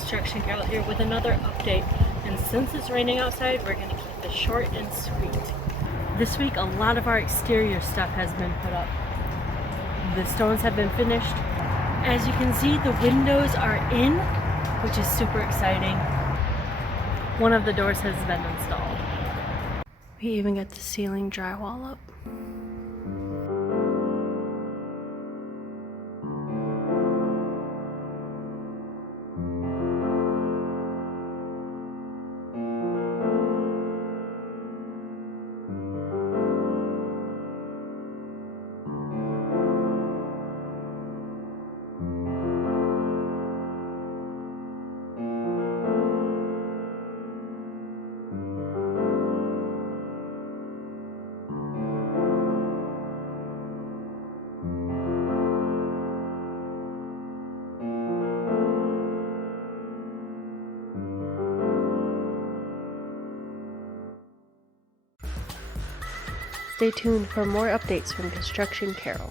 Construction Carol here with another update, and since it's raining outside, we're going to keep this short and sweet. This week a lot of our exterior stuff has been put up. The stones have been finished. As you can see, the windows are in, which is super exciting. One of the doors has been installed. We even got the ceiling drywall up. Stay tuned for more updates from Construction Carol.